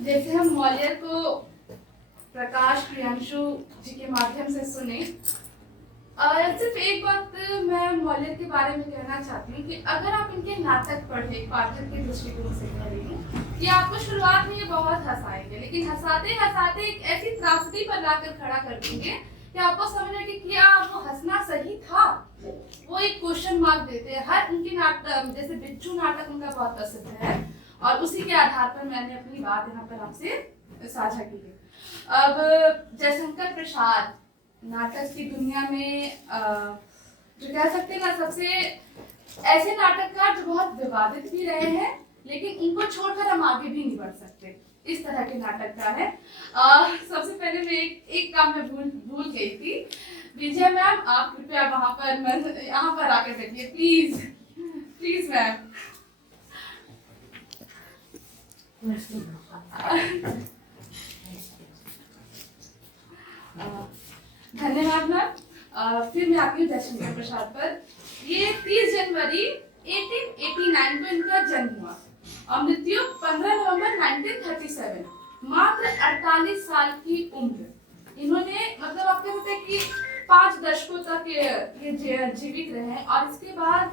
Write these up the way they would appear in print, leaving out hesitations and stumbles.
जैसे हम मौलियर को प्रकाश प्रियांशु जी के माध्यम से सुने, सिर्फ एक बात मैं मौलियर के बारे में कहना चाहती हूँ कि अगर आप इनके नाटक पढ़े, पाठक के दृष्टिकोण से कह रही हूँ कि आपको शुरुआत में ये बहुत हंसाएंगे, लेकिन हंसाते हंसाते एक ऐसी त्रासदी पर लाकर खड़ा कर देंगे कि आपको समझ आएगा कि क्या वो हंसना सही था। वो एक क्वेश्चन मार्क देते हैं हर उनके नाटक। जैसे बिच्छू नाटक उनका बहुत प्रसिद्ध है और उसी के आधार पर मैंने अपनी बात यहाँ पर आपसे साझा की है। अब जयशंकर प्रसाद नाटक की दुनिया में जो कह सकते हैं ना, सबसे ऐसे नाटककार जो बहुत विवादित भी रहे हैं, लेकिन उनको छोड़कर हम आगे भी नहीं बढ़ सकते, इस तरह के नाटककार है। सबसे पहले मैं एक काम मैं भूल गई थी। विजय मैम, आप कृपया वहां पर यहाँ पर आके बैठिए प्लीज प्लीज मैम। धन्यवाद मैम। फिर मैं आती हूँ जयशंकर प्रसाद पर। ये 30 जनवरी 1889 को इनका जन्म हुआ और मृत्यु 15 नवंबर 1937, मात्र 48 साल की उम्र। इन्होंने मतलब आप कह सकते हैं कि 5 दशकों तक ये जीवित रहे और इसके बाद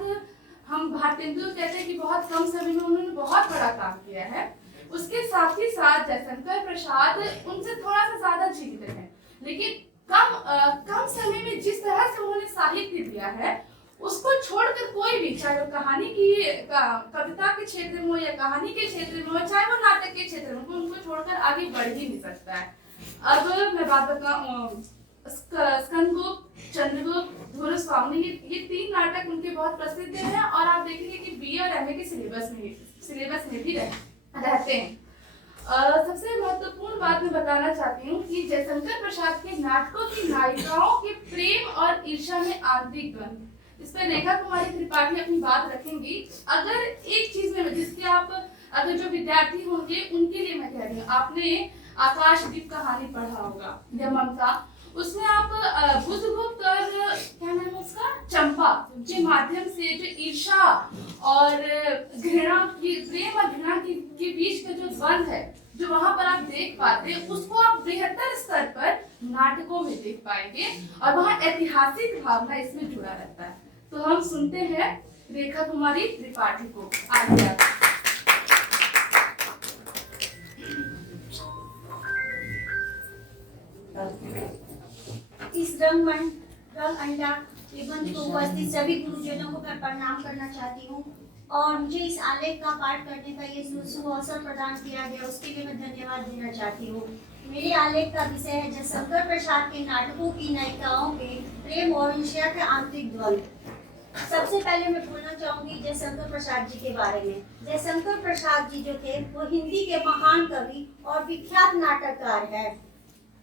हम भारतेंदु कहते हैं कि बहुत कम समय में उन्होंने बहुत बड़ा काम किया है। उसके साथ ही साथ जयशंकर प्रसाद उनसे थोड़ा सा ज्यादा जीवित रहे, लेकिन कम समय में जिस तरह से उन्होंने साहित्य दिया है उसको छोड़कर कोई भी, चाहे वो कहानी की कविता के क्षेत्र में हो या कहानी के क्षेत्र में हो, चाहे वो नाटक के क्षेत्र में हो, उनको छोड़कर आगे बढ़ ही नहीं सकता है। अब मैं बात बताऊं, स्कंदगुप्त, चंद्रगुप्त, धुर स्वामी, ये 3 नाटक उनके बहुत प्रसिद्ध हैं और आप देखेंगे कि बीए और एमए के सिलेबस में भी रहते हैं। सबसे महत्वपूर्ण बात मैं बताना चाहती हूँ कि जयशंकर प्रसाद के नाटकों की नायिकाओं के प्रेम और ईर्ष्या में आंतरिक द्वंद, इस पर रेखा कुमारी त्रिपाठी अपनी बात रखेंगी। अगर एक चीज में जिसके आप अगर जो विद्यार्थी होंगे उनके लिए मैं कह रही हूँ, आपने आकाशदीप कहानी पढ़ा होगा या ममता, उसमें आप बुद्धगुप्त और क्या नाम है उसका, चंपा के माध्यम से जो ईर्ष्या और घृणा की, प्रेम और घृणा के बीच का जो द्वंद है, जो वहां पर आप देख पाते हैं, उसको आप बेहतर स्तर पर नाटकों में देख पाएंगे और वहां ऐतिहासिक भावना इसमें जुड़ा रहता है। तो हम सुनते हैं रेखा कुमारी त्रिपाठी को। आगे इस रंग अंडा निबंध को उपस्थित सभी गुरुजनों को मैं प्रणाम करना चाहती हूँ और मुझे इस आलेख का पाठ करने का ये अवसर प्रदान किया गया, उसके लिए मैं धन्यवाद देना चाहती हूँ। मेरे आलेख का विषय है जयशंकर प्रसाद के नाटकों की नायिकाओं के प्रेम और ईर्ष्या के आंतरिक द्वंद। सबसे पहले मैं बोलना चाहूंगी जयशंकर प्रसाद जी के बारे में। जयशंकर प्रसाद जी जो थे वो हिंदी के महान कवि और विख्यात नाटककार है,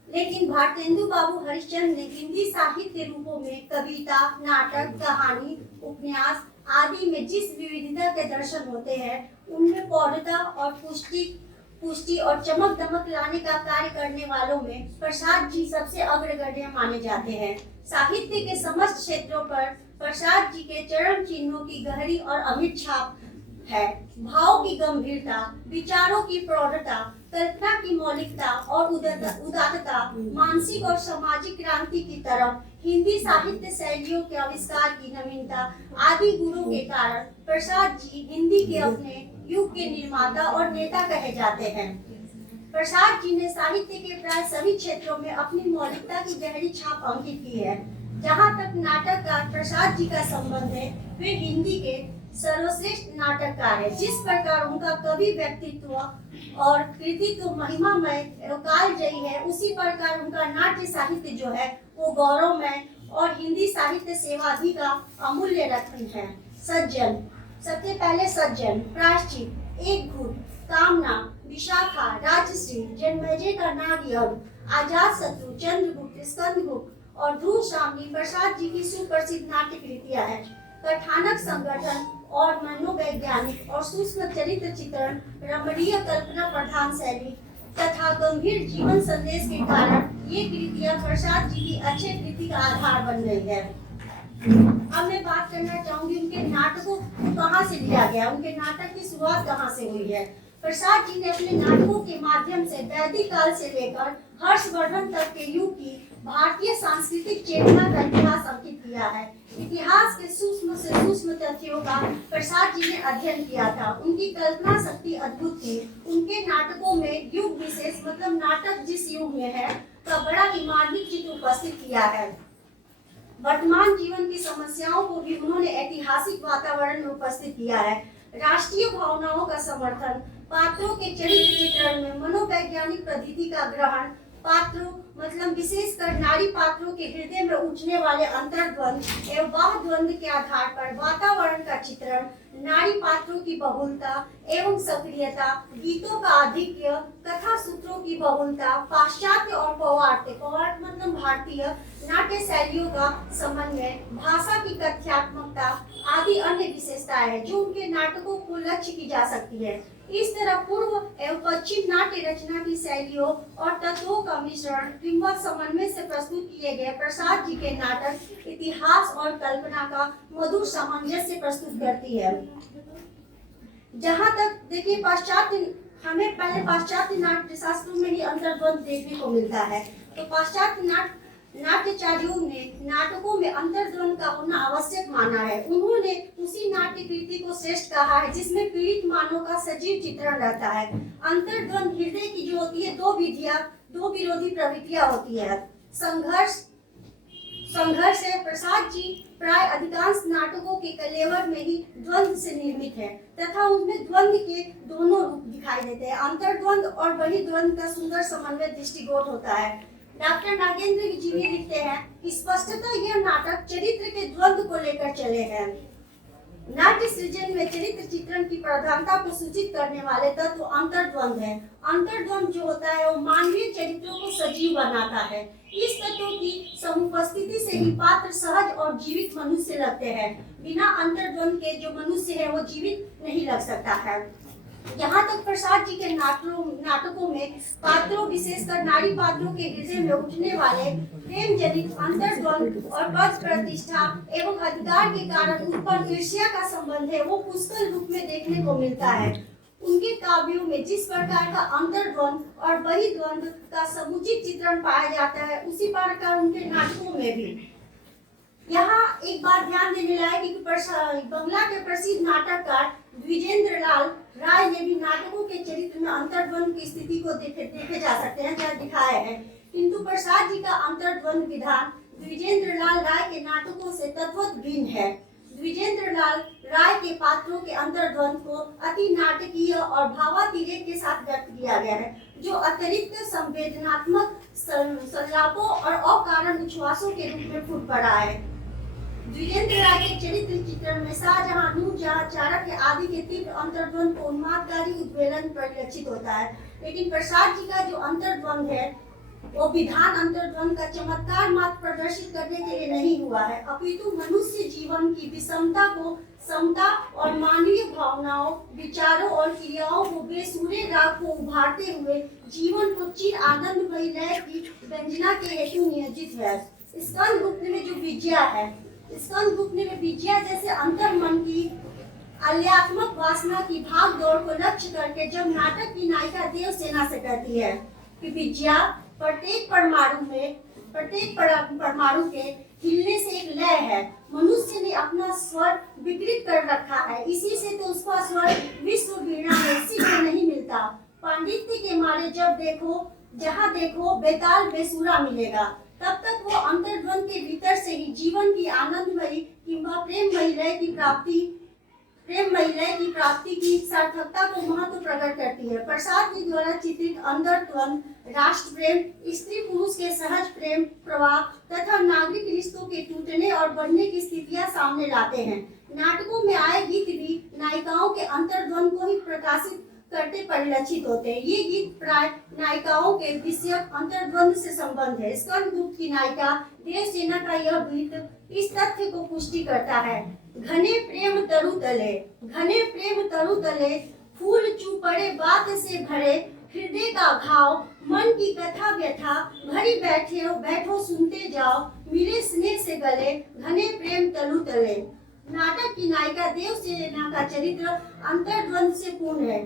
लेकिन भारतेंदु बाबू हरिश्चंद्र ने हिंदी साहित्य रूपों में कविता, नाटक, कहानी, उपन्यास आदि में जिस विविधता के दर्शन होते हैं, उनमें प्रौढ़ता और पुष्टि और चमक दमक लाने का कार्य करने वालों में प्रसाद जी सबसे अग्रगण्य माने जाते हैं। साहित्य के समस्त क्षेत्रों पर प्रसाद जी के चरण चिन्हों की गहरी और अमिट छाप है। भाव की गंभीरता, विचारों की प्रौढ़ता, कल्पना की मौलिकता और उदारता, मानसिक और सामाजिक क्रांति की तरफ हिंदी साहित्य शैलियों के आविष्कार की नवीनता आदि गुणों के कारण प्रसाद जी हिंदी के अपने युग के निर्माता और नेता कहे जाते हैं। प्रसाद जी ने साहित्य के प्राय सभी क्षेत्रों में अपनी मौलिकता की गहरी छाप अंकित की है। जहाँ तक नाटककार प्रसाद जी का संबंध है, वे हिंदी के सर्वश्रेष्ठ नाटककार है। जिस प्रकार उनका कवि व्यक्तित्व और कृतित्व महिमामय कालजयी है, उसी प्रकार उनका नाट्य साहित्य जो है वो गौरवमय और हिंदी साहित्य सेवाधि का अमूल्य रत्न है। सज्जन, सबसे पहले सज्जन, प्रायश्चित, एक घूट, कामना, विशाखा, राजश्री, जन्मेजय का नागयज्ञ, आजाद शत्रु, चंद्रगुप्त, स्कंदगुप्त और ध्रुव शामिनी प्रसाद जी की सुप्रसिद्ध नाट्य कृतियां हैं। कथानक संगठन और मनोवैज्ञानिक और सूक्ष्म चरित्र चित्रण, रमणीय कल्पना प्रधान शैली तथा गंभीर जीवन संदेश के कारण ये कृतियां प्रसाद जी की अच्छे कृति का आधार बन गई है। अब मैं बात करना चाहूंगी उनके नाटक को कहाँ से लिया गया, उनके नाटक की शुरुआत कहाँ से हुई है। प्रसाद जी ने अपने नाटकों के माध्यम से वैदिक काल से लेकर हर्षवर्धन तक के युग की भारतीय सांस्कृतिक चेतना का इतिहास अंकित किया है। इतिहास के सूक्ष्म से सूक्ष्म तथ्यों का प्रसाद जी ने अध्ययन किया था। उनकी कल्पना शक्ति अद्भुत थी। उनके नाटकों में युग विशेष मतलब नाटक जिस युग में है का बड़ा ही मार्मिक चित्र उपस्थित किया है। वर्तमान जीवन की समस्याओं को भी उन्होंने ऐतिहासिक वातावरण में उपस्थित किया है। राष्ट्रीय भावनाओं का समर्थन, पात्रों के चरित्र चित्रण में मनोवैज्ञानिक पद्धति का ग्रहण, पात्रों मतलब विशेषकर नारी पात्रों के हृदय में उठने वाले अंतर्द्वंद एवं बाह्य द्वंद के आधार पर वातावरण का चित्रण, नारी पात्रों की बहुलता एवं सक्रियता, गीतों का आधिक्य, कथा सूत्रों की बहुलता, पाश्चात्य और पौवार्त मतलब भारतीय नाट्य शैलियों का समन्वय, भाषा की तथ्यात्मकता आदि अन्य विशेषताएं हैं जो उनके नाटकों को लक्ष्य की जा सकती है। इस तरह पूर्व एवं पश्चिम नाट्य रचना की शैलियों और तत्वों का मिश्रण किंवा समन्वय से प्रस्तुत किए गए प्रसाद जी के नाटक इतिहास और कल्पना का मधुर सामंजस्य प्रस्तुत करती है। जहाँ तक देखिए हमें पहले पाश्चात्य नाट्य शास्त्रों में ही अंतर्द्वंद देखने को मिलता है। तो पाश्चात्य नाट्यचार्यों ने नाटकों में अंतर्द्वंद का होना आवश्यक माना है। उन्होंने उसी नाट्य कृति को श्रेष्ठ कहा है जिसमें पीड़ित मानव का सजीव चित्रण रहता है। अंतर्द्वंद हृदय की जो होती है दो विरोधी प्रवृत्तियां होती है। संघर्ष है। प्रसाद जी प्राय अधिकांश नाटकों के कलेवर में ही द्वंद से निर्मित है तथा उनमें द्वंद के दोनों रूप दिखाई देते हैं। अंतर्द्वंद और बहिर्द्वंद का सुंदर समन्वय दृष्टिगोचर होता है। डॉक्टर नागेंद्र जी भी लिखते हैं कि स्पष्टतः यह नाटक चरित्र के द्वंद को लेकर चले हैं। नाट्य सृजन में चरित्र चित्रण की प्रधानता को सूचित करने वाले तत्व अंतर्द्वंद है। अंतर्द्वंद जो होता है वो मानवीय चरित्रों को सजीव बनाता है। इस तत्व की समुपस्थिति से ही पात्र सहज और जीवित मनुष्य लगते हैं। बिना अंतर्द्वंद के जो मनुष्य है वो जीवित नहीं लग सकता है। यहाँ तक प्रसाद जी के नाटकों में पात्रों विशेषकर नारी पात्रों के हृदय में उठने वाले प्रेम जनित अंतर्द्वंद और पद प्रतिष्ठा एवं अधिकार के कारण उत्पन्न ईर्ष्या का संबंध है वो पुष्कल रूप में देखने को मिलता है। उनके काव्यों में जिस प्रकार का अंतर्द्वंद और बहिर्द्वंद का समुचित चित्रण पाया जाता है उसी प्रकार उनके नाटकों में भी। यहाँ एक बात ध्यान देने लायक कि बंगला के प्रसिद्ध नाटककार द्विजेंद्र लाल राय ने भी नाटकों के चरित्र में अंतर्द्वंद की स्थिति को देखे जा सकते हैं, जहाँ दिखाया है। किंतु प्रसाद जी का अंतर्द्वंद विधान द्विजेंद्र लाल राय के नाटकों से तद्भुत भिन्न है। द्विजेंद्र लाल राय के पात्रों के अंतर्द्वंद को अति नाटकीय और भावातिरेक के साथ व्यक्त किया गया है, जो अतिरिक्त संवेदनात्मक संलापों और अकारण उच्छ्वासों के रूप में फूट पड़ा है। द्विजेंद्र राय के चरित्र चित्रण में शाहजहां, नूरजहां, चाणक्य आदि के तीव्र अंतर्द्वंद को उन्मादकारी उद्वेलन परिलक्षित होता है। लेकिन प्रसाद जी का जो अंतर्द्वंद है वो विधान अंतर्द्वंद का चमत्कार मात्र प्रदर्शित करने के लिए नहीं हुआ है, अपितु मनुष्य जीवन की विषमता को समता और मानवीय भावनाओं, विचारों और क्रियाओं को बेसुरे राग को उभारते हुए जीवन को चिर आनंदमयी लय की व्यंजना के हेतु नियोजित है। स्कंद रूप में जो विजया है, स्कंद रूप में विजया जैसे अंतर्मन की अल्यात्मक वासना की भाग दौड़ को लक्ष्य करके जब नाटक की नायिका देवसेना से कहती है कि विजया प्रत्येक परमाणु के हिलने से एक लय है, मनुष्य ने अपना स्वर विकृत कर रखा है, इसी से तो उसका स्वर विश्व वीणा में सीखने नहीं मिलता। पांडित्य के मारे जहाँ देखो बेताल बेसुरा मिलेगा। तब तक वो अंतर्द्वंद के भीतर से ही जीवन की आनंदमयी किंवा प्रेममयी लय की प्राप्ति की सार्थकता को महत्व प्रकट करती है। प्रसाद जी द्वारा चित्रित अंतर्द्वंद राष्ट्र प्रेम, स्त्री पुरुष के सहज प्रेम प्रवाह तथा नागरिक रिश्तों के टूटने और बढ़ने की स्थितियां सामने लाते हैं। नाटकों में आए गीत भी नायिकाओं के अंतर्द्वंद को ही प्रकाशित करते परिलक्षित होते हैं। ये गीत प्राय नायिकाओं के विषय अंतर्द्वंद से संबंध है। स्कंदगुप्त की नायिका देवसेना का यह गीत इस तथ्य को पुष्टि करता है। घने प्रेम तरु तले फूल चू पड़े बात से भरे, हृदय का घाव मन की कथा व्यथा, घड़ी बैठो सुनते जाओ, मिले स्नेह से गले घने प्रेम तलु तले। नाटक की नायिका देवसेना का चरित्र अंतर्द्वंद से पूर्ण है।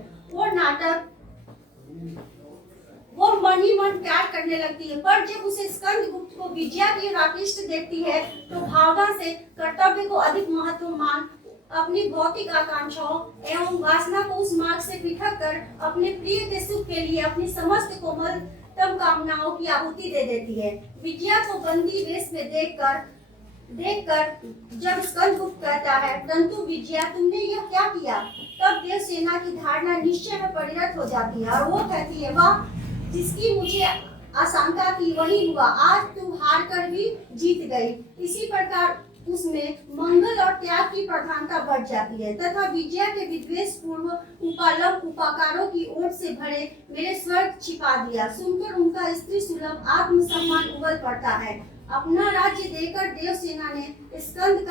वो मन ही मन प्यार करने लगती है, पर जब उसे स्कंदगुप्त को विजया की राकेष्ट देखती है तो भावना से कर्तव्य को अधिक महत्व मान अपनी भौतिक आकांक्षाओं एवं वासना को उस मार्ग से पृथक कर अपने प्रिय के सुख के लिए अपनी समस्त कोमलतम कामनाओं की आहुति दे देती है। विजया को बंदी वेश में देखकर जब स्कंदगुप्त कहता है, परंतु विजया तुमने यह क्या किया, तब देवसेना की धारणा निश्चय में परिणत हो जाती है और वो कहती है, वाह, जिसकी मुझे आशंका थी वही हुआ, आज तू हार कर भी जीत गई। इसी प्रकार उसमें मंगल और त्याग की प्रधानता बढ़ जाती है तथा विजया के विद्वेष पूर्व उपालंब उपाकारों की ओर से भरे मेरे स्वर्ग छिपा दिया सुनकर उनका स्त्री सुलभ आत्मसम्मान उबल पड़ता है। अपना राज्य देकर देवसेना ने स्कंद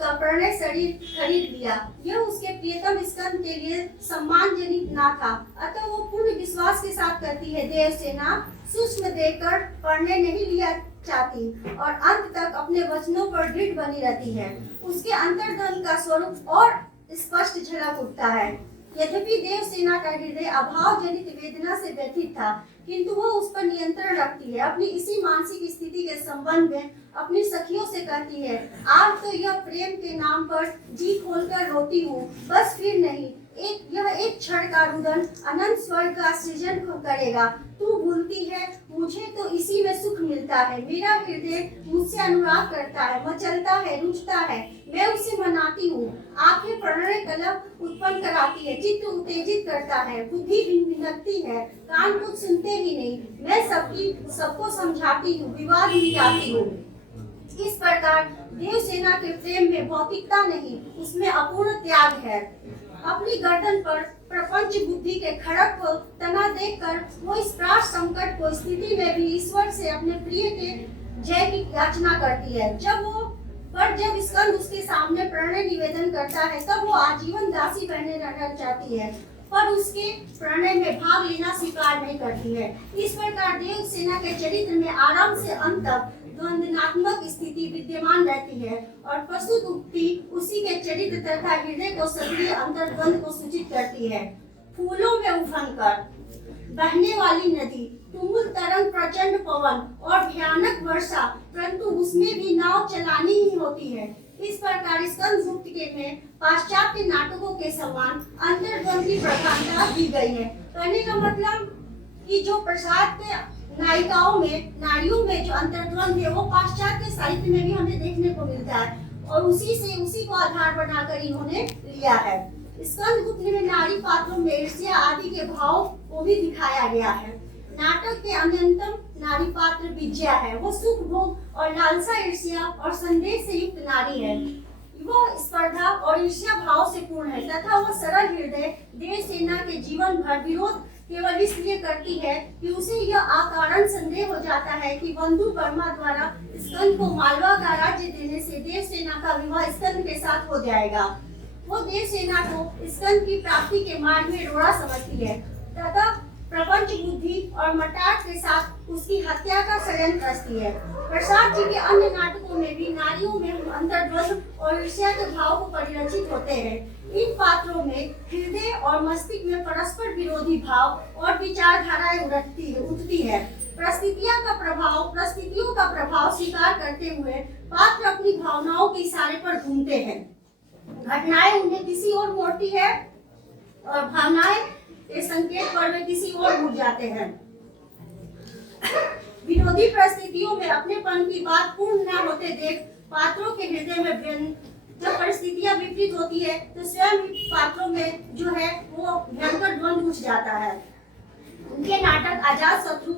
का प्रणय शरीर खरीद लिया। यह उसके प्रियतम स्कंद के लिए सम्मानजनक ना था, अतः वो पूर्ण विश्वास के साथ कहती है, देवसेना सूक्ष्म देकर प्रणय नहीं लिया चाहती और अंत तक अपने वचनों पर दृढ़ बनी रहती है। उसके अंतर्धन का स्वरूप और स्पष्ट झलक उठता है। यद्यपि देवसेना का हृदय अभाव जनित वेदना से व्यथित था, किंतु वो उस पर नियंत्रण रखती है। अपनी इसी मानसिक स्थिति के संबंध में अपनी सखियों से कहती है, आज तो यह प्रेम के नाम पर जी खोलकर रोती हूँ, बस फिर नहीं, यह एक क्षण का रुदन अनंत स्वर्ग का सृजन करेगा। तू भूलती है, मुझे तो इसी में सुख मिलता है। मेरा हृदय मुझसे अनुराग करता है, मचलता है, रुचता है, मैं उसे मनाती हूँ। आंखें प्रणय कलप उत्पन्न कराती है, चित्त उत्तेजित करता है, बुद्धि भिनकती है, कान कुछ सुनते ही नहीं। मैं सबको समझाती हूँ, विवाद मिटाती हूँ। इस प्रकार देवसेना के प्रेम में भौतिकता नहीं, उसमें अपूर्ण त्याग है। अपनी गर्दन पर प्रपंच बुद्धि के खड़क को तना देखकर वो इस प्राश संकट को स्थिति में भी ईश्वर से अपने प्रिय के जय की याचना करती है। जब स्कंद उसके सामने प्रणय निवेदन करता है, तब वो आजीवन दासी बने रहना चाहती है, पर उसके प्रणय में भाग लेना स्वीकार नहीं करती है। इस प्रकार देवसेना के चरित्र में आरंभ से अंत तक द्वंद्वात्मक स्थिति विद्यमान रहती है और प्रस्तुत उक्ति उसी के चरित्र तथा हृदय को सक्रिय अंतर्द्वंद को सूचित करती है। फूलों में उफनकर बहने वाली नदी, तुमुल तरंग, प्रचंड पवन और भयानक वर्षा, परंतु उसमें भी नाव चलानी ही होती है। इस प्रकार स्कंदगुप्त के में पाश्चात्य नाटकों के समान अंतर्द्वंद की प्रधानता दी गई है। कहने का मतलब कि जो पाश्चात्य नारियों में जो अंतर्द्वंद है वो पाश्चात्य साहित्य में भी हमें देखने को मिलता है और उसी को आधार बनाकर इन्होंने लिया है। स्कंदगुप्त में नारी पात्रों में ईर्ष्या आदि के भाव को भी दिखाया गया है। नाटक के अन्यतम नारी पात्र विजया है। वो सुख भोग और लालसा, ईर्ष्या और संदेह से युक्त नारी है। वह स्पर्धा और ईर्ष्या भाव से पूर्ण है तथा वह सरल हृदय देवसेना के जीवन भर विरोध केवल इसलिए करती है कि उसे यह अकारण संदेह हो जाता है कि बंधु वर्मा द्वारा स्कंद को मालवा का राज्य देने से देवसेना का विवाह स्कंद के साथ हो जाएगा। वो देवसेना को स्कंद की प्राप्ति के मार्ग में रोड़ा समझती है तथा प्रपंच बुद्धि और मटाट के साथ उसकी हत्या का षड्यंत्र रचती है। प्रसाद जी के अन्य नाटकों में भी नारियों में अंतर्द्वंद और ईर्ष्या के भाव को परिलक्षित होते हैं। इन पात्रों में हृदय और मस्तिष्क में परस्पर विरोधी भाव और विचारधाराएं उठती है। परिस्थितियों का प्रभाव स्वीकार करते हुए पात्र अपनी भावनाओं के इशारे पर घूमते हैं। घटनाएं उन्हें किसी ओर मोड़ती है और भावनाएं के संकेत पर वे किसी और मुड़ जाते हैं। विरोधी परिस्थितियों में अपनेपन की बात पूर्ण न होते देख पात्रों के हृदय में जब परिस्थितियां विपरीत होती है तो स्वयं पात्रों में जो है वो भयंकर द्वंद्व उठ जाता है। उनके नाटक अजात शत्रु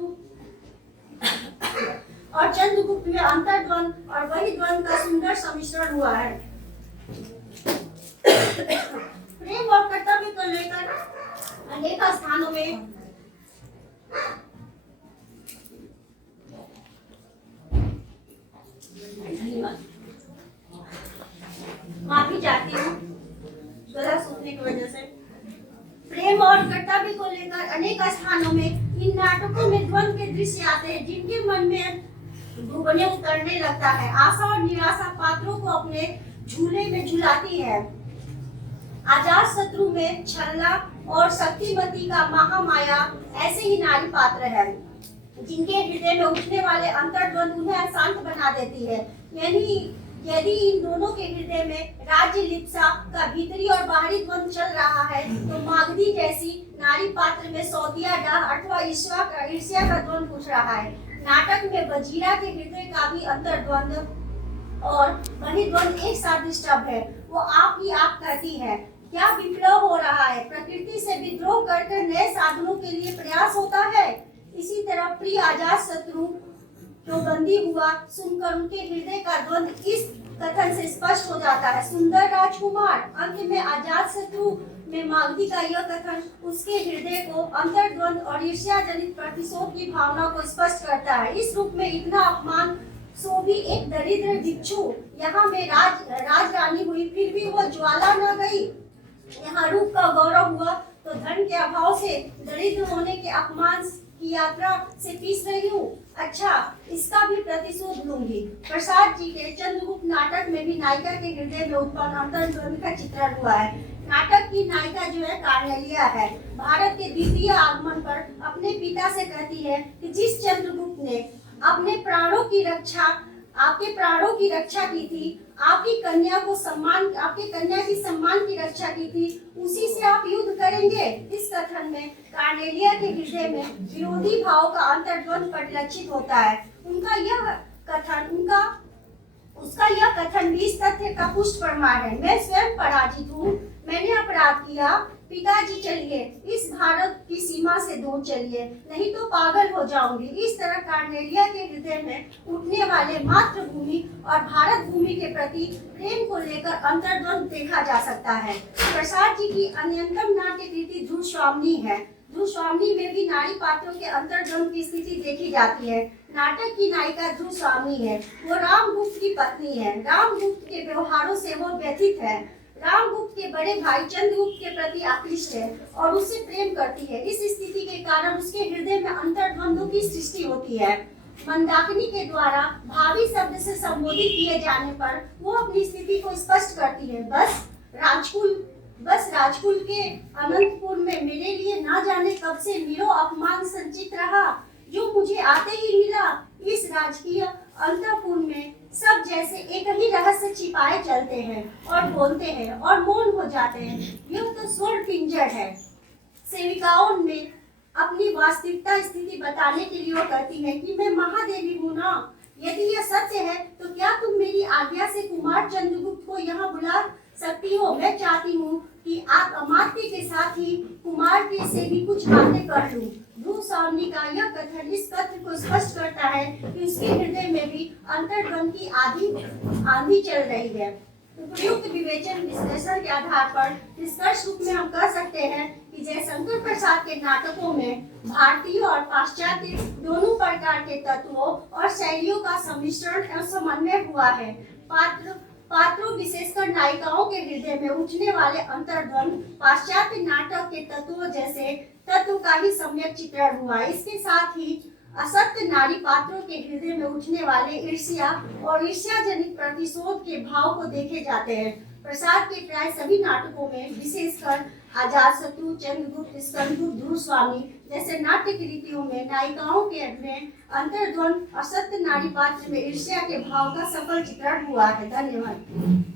और चंद्रगुप्त में अंतर्द्वंद और वही द्वंद्व का सुंदर सम्मिश्रण हुआ है। प्रेम और कर्तव्य को लेकर अनेक स्थानों में माफी चाहती हूँ गला सूखने की वजह से। प्रेम और कर्तव्य को लेकर अनेक स्थानों में इन नाटकों में द्वंद्व के दृश्य आते हैं जिनके मन में डूबने उतरने लगता है। आशा और निराशा पात्रों को अपने झूले में झुलाती है। अजात शत्रु में छलना और शक्तिमती का महामाया ऐसे ही नारी पात्र है, जिनके हृदय में उठने वाले अंतर्द्वंद उन्हें अशांत बना देती है। यानी यदि इन दोनों के हृदय में राज्य लिप्सा का भीतरी और बाहरी द्वंद चल रहा है, तो मागधी जैसी नारी पात्र में सौतिया डाह अथवा ईर्ष्या का द्वंद उठ रहा है। नाटक में वजीरा के हृदय का भी अंतर्द्वंद और बहिर्द्वंद एक साथ डिस्टर्ब है। वो आप ही आप कहती है, क्या विप्लव हो रहा है, प्रकृति से विद्रोह कर नए साधनों के लिए प्रयास होता है। इसी तरह प्रिय अजात शत्रु जो बंदी हुआ सुनकर उनके हृदय का द्वंद इस कथन से स्पष्ट हो जाता है, सुंदर राजकुमार। अंत में अजात शत्रु में मागधी का यह कथन उसके हृदय को अंतर्द्वंद और ईर्ष्या जनित प्रतिशोध की भावना को स्पष्ट करता है। इस रूप में इतना अपमान सो भी एक दरिद्र भिक्षु यहाँ में राज रानी हुई, फिर भी वो ज्वाला न गई। यहाँ रूप का गौरव हुआ तो धन के अभाव से दरिद्र होने के अपमान की यात्रा से पीस रही हूँ। अच्छा, इसका भी प्रतिशोध लूंगी। प्रसाद जी के चंद्रगुप्त नाटक में भी नायिका के हृदय में उत्पन्न अंतर्द्वंद का चित्रण हुआ है। नाटक की नायिका जो है कार्नेलिया है। भारत के द्वितीय आगमन पर अपने पिता से कहती है कि जिस चंद्रगुप्त ने आपके प्राणों की रक्षा की थी, आपकी कन्या की सम्मान की रक्षा की थी, उसी से आप युद्ध करेंगे। इस कथन में कार्नेलिया के हृदय में विरोधी भाव का अंतर्द्वंद परिलक्षित होता है। उसका यह कथन भी इस तथ्य का पुष्ट प्रमाण है, मैं स्वयं पराजित हूँ, मैंने अपराध किया। पिताजी चलिए, इस भारत की सीमा से दूर चलिए, नहीं तो पागल हो जाऊंगी। इस तरह कार्नेलिया के हृदय में उठने वाले मातृभूमि और भारत भूमि के प्रति प्रेम को लेकर अंतर्द्वंद देखा जा सकता है। प्रसाद जी की अन्यतम नाट्य कृति ध्रुवस्वामिनी है। ध्रुवस्वामिनी में भी नारी पात्रों के अंतर्द्वंद की स्थिति देखी जाती है। नाटक की नायिका ध्रुवस्वामिनी है। वो रामगुप्त की पत्नी है। रामगुप्त के व्यवहारों से वो व्यथित है। रामगुप्त के बड़े भाई चंद्रगुप्त के प्रति आकृष्ट है और उससे प्रेम करती है। इस स्थिति के कारण उसके हृदय में अंतर्द्वंदों की सृष्टि होती है। मंदाकिनी के द्वारा भावी शब्द से संबोधित किए जाने पर वो अपनी स्थिति को स्पष्ट करती है, बस राजकुल के अनंतपुर में मेरे लिए ना जाने कब से निरो अपमान संचित रहा, जो मुझे आते ही मिला। इस राजकीय अंतःपुर में सब जैसे एक ही रहस्य छिपाए चलते हैं और बोलते हैं और मौन हो जाते हैं। यह तो स्वर्ण पिंजर है। सेविकाओं ने अपनी वास्तविकता स्थिति बताने के लिए वो कहती है कि मैं महादेवी हूँ ना। यदि यह सत्य है तो क्या तुम मेरी आज्ञा से कुमार चंद्रगुप्त को यहाँ बुला सकती हो? मैं चाहती हूँ कि आप अमात्य के साथ ही कुमार के से भी कुछ बातें कर लूं। ध्रुवस्वामिनी का यह कथन इस कथन को स्पष्ट करता है कि उसके हृदय में भी अंतर्द्वंद की आंधी चल रही है। उपयुक्त विवेचन विश्लेषण के आधार पर निष्कर्ष रूप में हम कह सकते हैं कि जयशंकर प्रसाद के नाटकों में भारतीय और पाश्चात्य दोनों प्रकार के तत्वों और शैलियों का सम्मिश्रण और समन्वय हुआ है। पात्रों विशेषकर नायिकाओं के हृदय में उठने वाले अंतर्द्वंद पाश्चात्य नाटक के तत्वों जैसे तत्व का ही सम्यक चित्रण हुआ। इसके साथ ही असत्य नारी पात्रों के हृदय में उठने वाले ईर्ष्या और ईर्ष्या जनित प्रतिशोध के भाव को देखे जाते हैं। प्रसाद के प्राय सभी नाटकों में विशेषकर अजातशत्रु, चंद्रगुप्त, स्कंदगुप्त, ध्रुवस्वामी जैसे नाट्य कृतियों में नायिकाओं के में अंतर्द्वंद असत्य नारी पात्र में ईर्ष्या के भाव का सफल चित्रण हुआ है। धन्यवाद।